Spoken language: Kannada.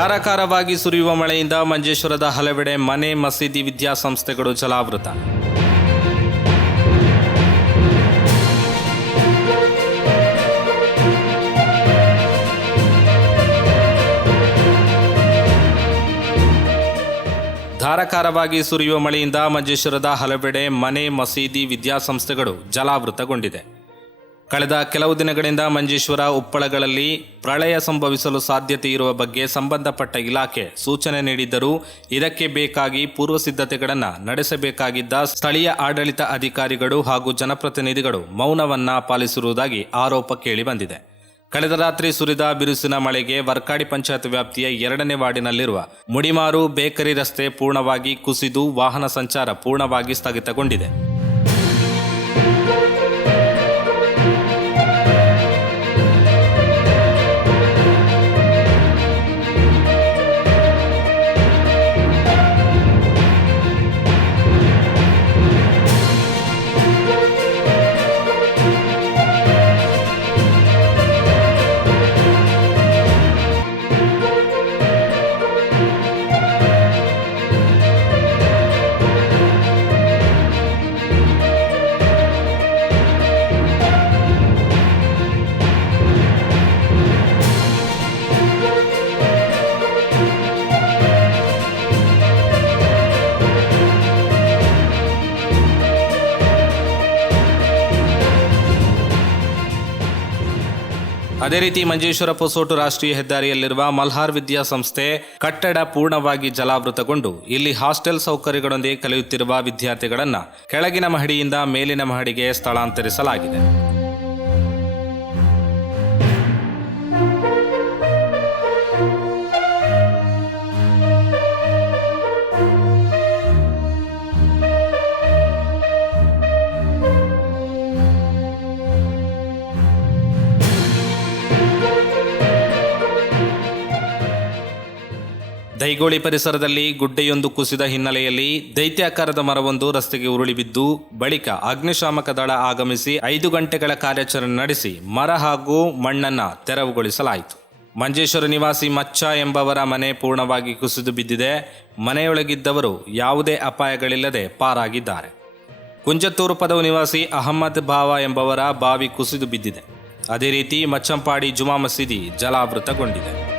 ಧಾರಾಕಾರವಾಗಿ ಸುರಿಯುವ ಮಳೆಯಿಂದ ಮಂಜೇಶ್ವರದ ಹಲವೆಡೆ ಮನೆ, ಮಸೀದಿ, ವಿದ್ಯಾಸಂಸ್ಥೆಗಳು ಜಲಾವೃತ. ಧಾರಾಕಾರವಾಗಿ ಸುರಿಯುವ ಮಳೆಯಿಂದ ಮಂಜೇಶ್ವರದ ಹಲವೆಡೆ ಮನೆ, ಮಸೀದಿ, ವಿದ್ಯಾಸಂಸ್ಥೆಗಳು ಜಲಾವೃತಗೊಂಡಿದೆ. ಕಳೆದ ಕೆಲವು ದಿನಗಳಿಂದ ಮಂಜೇಶ್ವರ ಉಪ್ಪಳಗಳಲ್ಲಿ ಪ್ರಳಯ ಸಂಭವಿಸಲು ಸಾಧ್ಯತೆ ಇರುವ ಬಗ್ಗೆ ಸಂಬಂಧಪಟ್ಟ ಇಲಾಖೆ ಸೂಚನೆ ನೀಡಿದ್ದರೂ ಇದಕ್ಕೆ ಬೇಕಾಗಿ ಪೂರ್ವ ಸಿದ್ಧತೆಗಳನ್ನು ನಡೆಸಬೇಕಾಗಿದ್ದ ಸ್ಥಳೀಯ ಆಡಳಿತ ಅಧಿಕಾರಿಗಳು ಹಾಗೂ ಜನಪ್ರತಿನಿಧಿಗಳು ಮೌನವನ್ನ ಪಾಲಿಸಿರುವುದಾಗಿ ಆರೋಪ ಕೇಳಿಬಂದಿದೆ ಕಳೆದ ರಾತ್ರಿ ಸುರಿದ ಬಿರುಸಿನ ಮಳೆಗೆ ವರ್ಕಾಡಿ ಪಂಚಾಯತ್ ವ್ಯಾಪ್ತಿಯ ಎರಡನೇ ವಾರ್ಡಿನಲ್ಲಿರುವ ಮುಡಿಮಾರು ಬೇಕರಿ ರಸ್ತೆ ಪೂರ್ಣವಾಗಿ ಕುಸಿದು ವಾಹನ ಸಂಚಾರ ಪೂರ್ಣವಾಗಿ ಸ್ಥಗಿತಗೊಂಡಿದೆ. ಅದೇ ರೀತಿ ಮಂಜೇಶ್ವರ ಪೊಸೋಟು ರಾಷ್ಟ್ರೀಯ ಹೆದ್ದಾರಿಯಲ್ಲಿರುವ ಮಲ್ಹಾರ್ ವಿದ್ಯಾಸಂಸ್ಥೆ ಕಟ್ಟಡ ಪೂರ್ಣವಾಗಿ ಜಲಾವೃತಗೊಂಡು ಇಲ್ಲಿ ಹಾಸ್ಟೆಲ್ ಸೌಕರ್ಯಗಳೊಂದಿಗೆ ಕಲಿಯುತ್ತಿರುವ ವಿದ್ಯಾರ್ಥಿಗಳನ್ನು ಕೆಳಗಿನ ಮಹಡಿಯಿಂದ ಮೇಲಿನ ಮಹಡಿಗೆ ಸ್ಥಳಾಂತರಿಸಲಾಗಿದೆ. ದೈಗೋಳಿ ಪರಿಸರದಲ್ಲಿ ಗುಡ್ಡೆಯೊಂದು ಕುಸಿದ ಹಿನ್ನೆಲೆಯಲ್ಲಿ ದೈತ್ಯಾಕಾರದ ಮರವೊಂದು ರಸ್ತೆಗೆ ಉರುಳಿ ಬಿದ್ದು, ಬಳಿಕ ಅಗ್ನಿಶಾಮಕ ದಳ ಆಗಮಿಸಿ ಐದು ಗಂಟೆಗಳ ಕಾರ್ಯಾಚರಣೆ ನಡೆಸಿ ಮರ ಹಾಗೂ ಮಣ್ಣನ್ನ ತೆರವುಗೊಳಿಸಲಾಯಿತು. ಮಂಜೇಶ್ವರ ನಿವಾಸಿ ಮಚ್ಚ ಎಂಬವರ ಮನೆ ಪೂರ್ಣವಾಗಿ ಕುಸಿದು ಬಿದ್ದಿದೆ. ಮನೆಯೊಳಗಿದ್ದವರು ಯಾವುದೇ ಅಪಾಯಗಳಿಲ್ಲದೆ ಪಾರಾಗಿದ್ದಾರೆ. ಕುಂಜತ್ತೂರು ಪದವು ನಿವಾಸಿ ಅಹಮ್ಮದ್ ಭಾವ ಎಂಬವರ ಬಾವಿ ಕುಸಿದು ಬಿದ್ದಿದೆ. ಅದೇ ರೀತಿ ಮಚ್ಚಂಪಾಡಿ ಜುಮಾ ಮಸೀದಿ ಜಲಾವೃತಗೊಂಡಿದೆ.